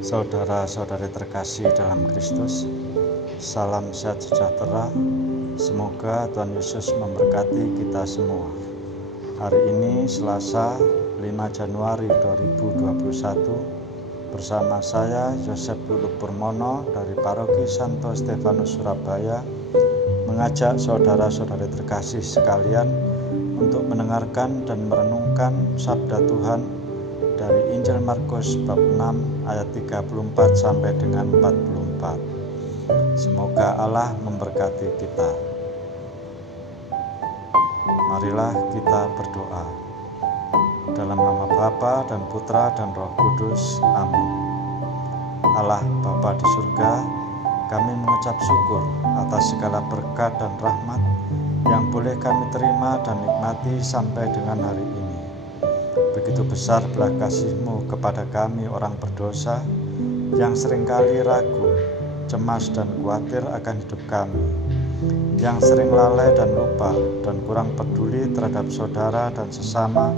Saudara-saudari terkasih dalam Kristus, salam sehat sejahtera. Semoga Tuhan Yesus memberkati kita semua. Hari ini Selasa 5 Januari 2021, bersama saya Yosef Lulu Purmono dari Paroki Santo Stefanus Surabaya, mengajak saudara-saudari terkasih sekalian untuk mendengarkan dan merenungkan sabda Tuhan dari Injil Markus bab 6 ayat 34 sampai dengan 44. Semoga Allah memberkati kita. Marilah kita berdoa. Dalam nama Bapa dan Putra dan Roh Kudus. Amin. Allah Bapa di surga, kami mengucap syukur atas segala berkat dan rahmat yang boleh kami terima dan nikmati sampai dengan hari ini. Begitu besar belas kasih-Mu kepada kami orang berdosa yang seringkali ragu, cemas dan khawatir akan hidup kami, yang sering lalai dan lupa dan kurang peduli terhadap saudara dan sesama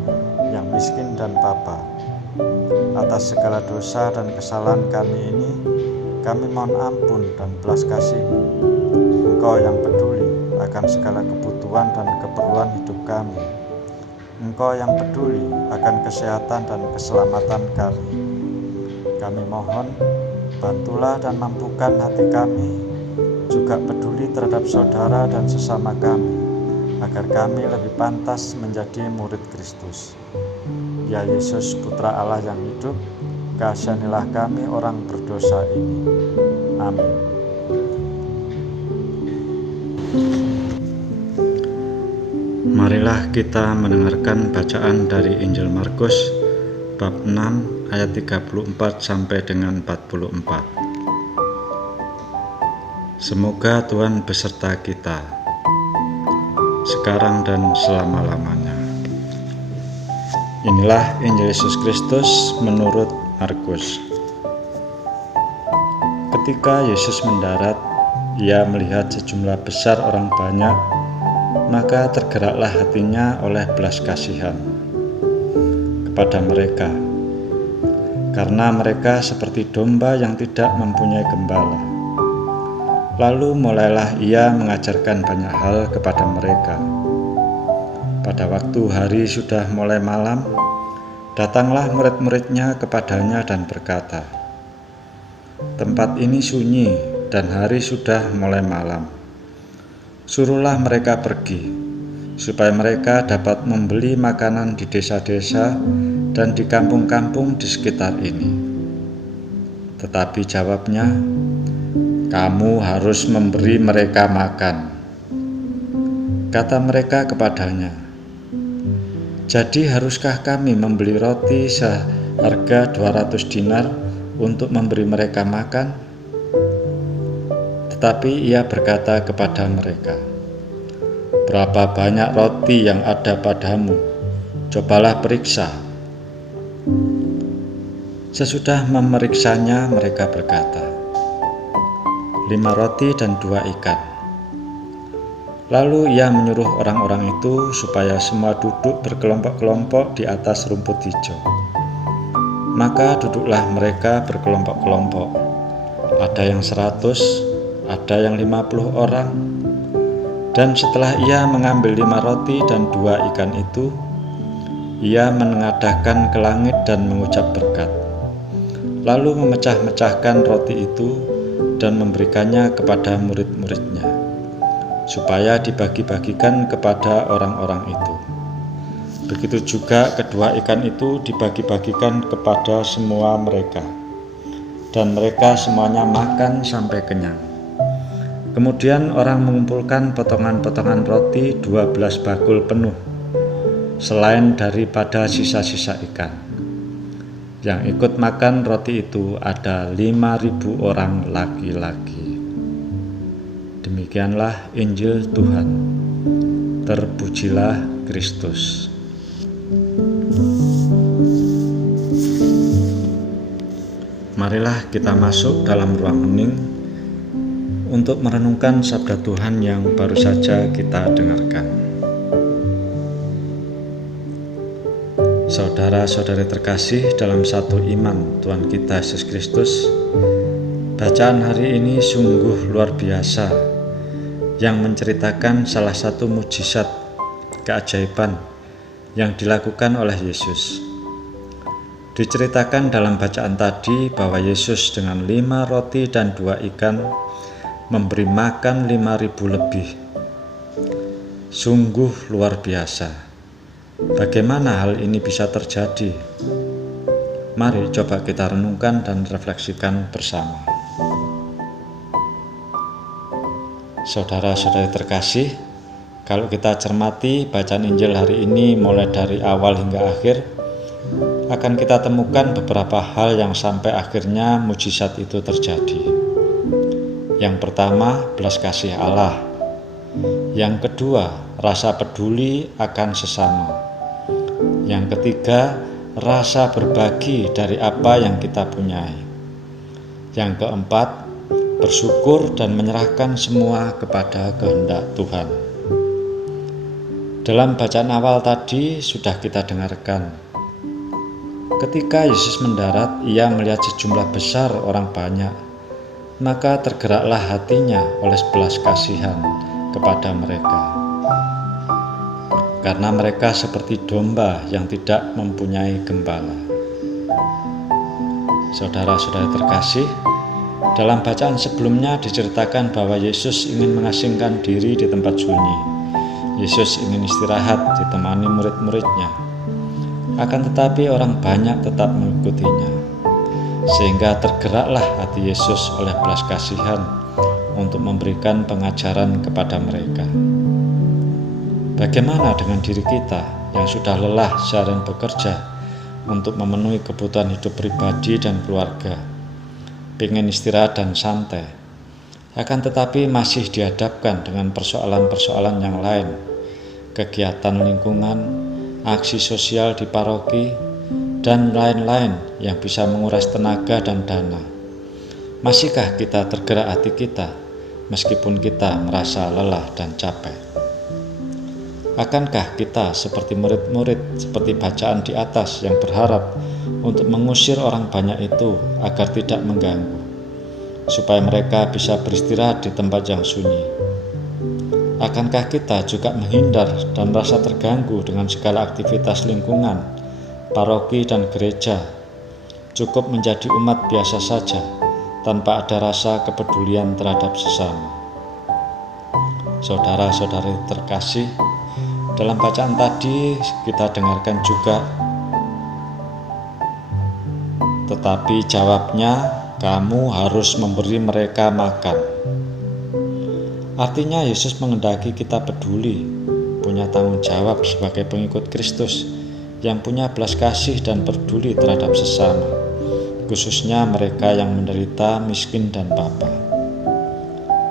yang miskin dan bapa. Atas segala dosa dan kesalahan kami ini, kami mohon ampun dan belas kasih-Mu. Engkau yang peduli akan segala kebutuhan dan keperluan hidup kami. Engkau yang peduli akan kesehatan dan keselamatan kami. Kami mohon, bantulah dan mampukan hati kami juga peduli terhadap saudara dan sesama kami, agar kami lebih pantas menjadi murid Kristus. Ya Yesus, Putra Allah yang hidup, kasihanilah kami orang berdosa ini. Amin. Marilah kita mendengarkan bacaan dari Injil Markus bab 6 ayat 34 sampai dengan 44. Semoga Tuhan beserta kita sekarang dan selama-lamanya. Inilah Injil Yesus Kristus menurut Markus. Ketika Yesus mendarat, Ia melihat sejumlah besar orang banyak, maka tergeraklah hatinya oleh belas kasihan kepada mereka, karena mereka seperti domba yang tidak mempunyai gembala. Lalu mulailah Ia mengajarkan banyak hal kepada mereka. Pada waktu hari sudah mulai malam, datanglah murid-murid-Nya kepadanya dan berkata, "Tempat ini sunyi dan hari sudah mulai malam. Suruhlah mereka pergi, supaya mereka dapat membeli makanan di desa-desa dan di kampung-kampung di sekitar ini." Tetapi jawabnya, "Kamu harus memberi mereka makan." Kata mereka kepadanya, "Jadi haruskah kami membeli roti seharga 200 dinar untuk memberi mereka makan?" Tetapi Ia berkata kepada mereka, "Berapa banyak roti yang ada padamu? Cobalah periksa." Sesudah memeriksanya, mereka berkata, 5 roti dan 2 ikan. Lalu Ia menyuruh orang-orang itu supaya semua duduk berkelompok-kelompok di atas rumput hijau. Maka duduklah mereka berkelompok-kelompok, ada yang 100, ada yang 50 orang. Dan setelah Ia mengambil 5 roti dan 2 ikan itu, Ia menengadahkan ke langit dan mengucap berkat, lalu memecah-mecahkan roti itu dan memberikannya kepada murid-murid-Nya, supaya dibagi-bagikan kepada orang-orang itu. Begitu juga kedua ikan itu dibagi-bagikan kepada semua mereka, dan mereka semuanya makan sampai kenyang. Kemudian orang mengumpulkan potongan-potongan roti 12 bakul penuh, selain daripada sisa-sisa ikan. Yang ikut makan roti itu ada 5.000 orang laki-laki. Demikianlah Injil Tuhan. Terpujilah Kristus. Marilah kita masuk dalam ruang hening untuk merenungkan sabda Tuhan yang baru saja kita dengarkan. Saudara-saudari terkasih dalam satu iman Tuhan kita Yesus Kristus, bacaan hari ini sungguh luar biasa yang menceritakan salah satu mujizat keajaiban yang dilakukan oleh Yesus. Diceritakan dalam bacaan tadi bahwa Yesus dengan 5 roti dan 2 ikan memberi makan 5.000 lebih. Sungguh luar biasa. Bagaimana hal ini bisa terjadi? Mari coba kita renungkan dan refleksikan bersama. Saudara-saudari terkasih, kalau kita cermati bacaan Injil hari ini mulai dari awal hingga akhir, akan kita temukan beberapa hal yang sampai akhirnya mujizat itu terjadi. Yang pertama, belas kasih Allah. Yang kedua, rasa peduli akan sesama. Yang ketiga, rasa berbagi dari apa yang kita punyai. Yang keempat, bersyukur dan menyerahkan semua kepada kehendak Tuhan. Dalam bacaan awal tadi sudah kita dengarkan, ketika Yesus mendarat, ia melihat sejumlah besar orang banyak, maka tergeraklah hatinya oleh belas kasihan kepada mereka. Karena mereka seperti domba yang tidak mempunyai gembala. Saudara-saudara terkasih, dalam bacaan sebelumnya diceritakan bahwa Yesus ingin mengasingkan diri di tempat sunyi. Yesus ingin istirahat ditemani murid-muridnya. Akan tetapi orang banyak tetap mengikutinya. Sehingga tergeraklah hati Yesus oleh belas kasihan untuk memberikan pengajaran kepada mereka. Bagaimana dengan diri kita yang sudah lelah seharian bekerja untuk memenuhi kebutuhan hidup pribadi dan keluarga, pengen istirahat dan santai, akan tetapi masih dihadapkan dengan persoalan-persoalan yang lain, kegiatan lingkungan, aksi sosial di paroki, dan lain-lain yang bisa menguras tenaga dan dana. Masihkah kita tergerak hati kita meskipun kita merasa lelah dan capek? Akankah kita seperti murid-murid seperti bacaan di atas yang berharap untuk mengusir orang banyak itu agar tidak mengganggu, supaya mereka bisa beristirahat di tempat yang sunyi? Akankah kita juga menghindar dan merasa terganggu dengan segala aktivitas lingkungan, paroki dan gereja, cukup menjadi umat biasa saja tanpa ada rasa kepedulian terhadap sesama? Saudara-saudari terkasih, dalam bacaan tadi kita dengarkan juga, tetapi jawabnya, kamu harus memberi mereka makan. Artinya Yesus menghendaki kita peduli, punya tanggung jawab sebagai pengikut Kristus yang punya belas kasih dan peduli terhadap sesama, khususnya mereka yang menderita, miskin dan papa.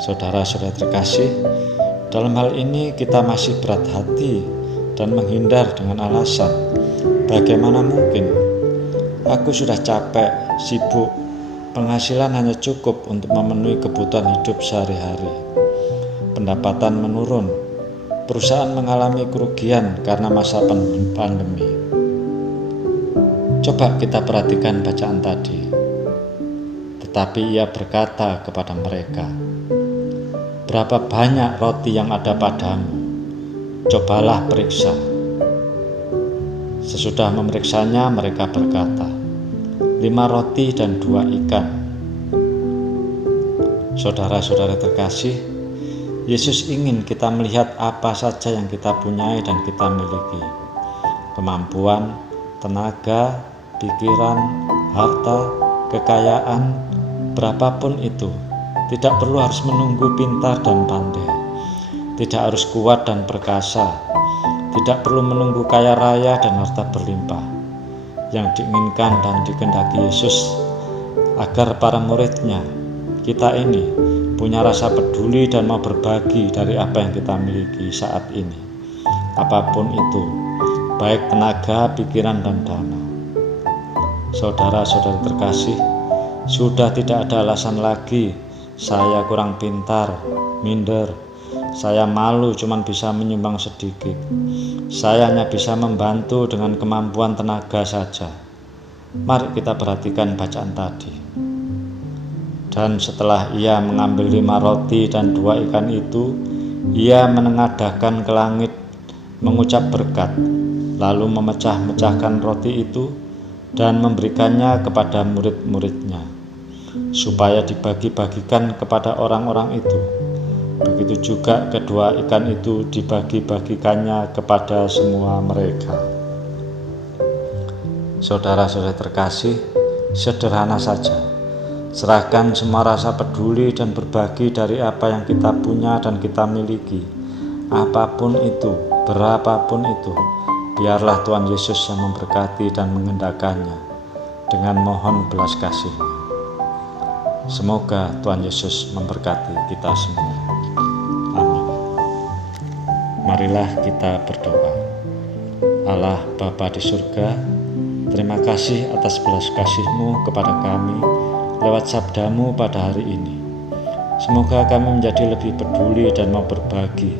Saudara-saudara terkasih, dalam hal ini kita masih berat hati dan menghindar dengan alasan, bagaimana mungkin? Aku sudah capek, sibuk, penghasilan hanya cukup untuk memenuhi kebutuhan hidup sehari-hari. Pendapatan menurun, perusahaan mengalami kerugian karena masa pandemi. Coba kita perhatikan bacaan tadi. Tetapi ia berkata kepada mereka, berapa banyak roti yang ada padamu? Cobalah periksa. Sesudah memeriksanya, mereka berkata, 5 roti dan 2 ikan. Saudara-saudara terkasih, Yesus ingin kita melihat apa saja yang kita punyai dan kita miliki. Kemampuan, tenaga, pikiran, harta, kekayaan, berapapun itu. Tidak perlu harus menunggu pintar dan pandai, tidak harus kuat dan perkasa, tidak perlu menunggu kaya raya dan harta berlimpah. Yang diinginkan dan dikehendaki Yesus agar para muridnya, kita ini punya rasa peduli dan mau berbagi dari apa yang kita miliki saat ini, apapun itu, baik tenaga, pikiran dan dana. Saudara-saudari terkasih, sudah tidak ada alasan lagi saya kurang pintar, minder, Saya malu cuman bisa menyumbang sedikit. Saya hanya bisa membantu dengan kemampuan tenaga saja. Mari kita perhatikan bacaan tadi. Dan setelah ia mengambil 5 roti dan 2 ikan itu, ia menengadahkan ke langit, mengucap berkat, lalu memecah-mecahkan roti itu dan memberikannya kepada murid-muridnya, supaya dibagi-bagikan kepada orang-orang itu. Begitu juga kedua ikan itu dibagi-bagikannya kepada semua mereka. Saudara-saudara terkasih, sederhana saja. Serahkan semua rasa peduli dan berbagi dari apa yang kita punya dan kita miliki. Apapun itu, berapapun itu, biarlah Tuhan Yesus yang memberkati dan mengendahkannya dengan mohon belas kasih-Nya. Semoga Tuhan Yesus memberkati kita semua. Amin. Marilah kita berdoa. Allah Bapa di surga, terima kasih atas belas kasih-Mu kepada kami lewat sabda-Mu pada hari ini. Semoga kami menjadi lebih peduli dan mau berbagi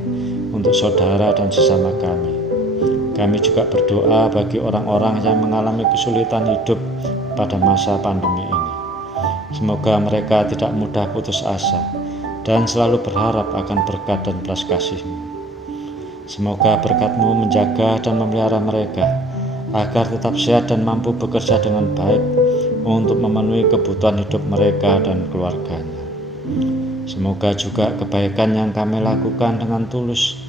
untuk saudara dan sesama kami. Kami juga berdoa bagi orang-orang yang mengalami kesulitan hidup pada masa pandemi ini. Semoga mereka tidak mudah putus asa dan selalu berharap akan berkat dan belas kasih-Mu. Semoga berkat-Mu menjaga dan memelihara mereka agar tetap sehat dan mampu bekerja dengan baik untuk memenuhi kebutuhan hidup mereka dan keluarganya. Semoga juga kebaikan yang kami lakukan dengan tulus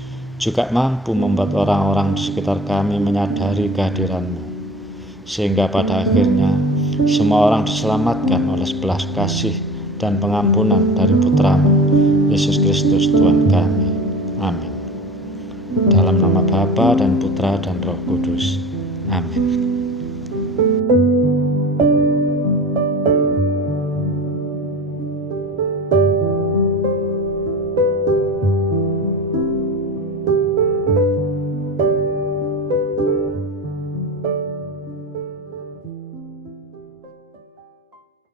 juga mampu membuat orang-orang di sekitar kami menyadari kehadiran-Mu, sehingga pada akhirnya semua orang diselamatkan oleh belas kasih dan pengampunan dari Putra-Mu, Yesus Kristus Tuhan kami. Amin. Dalam nama Bapa dan Putra dan Roh Kudus. Amin.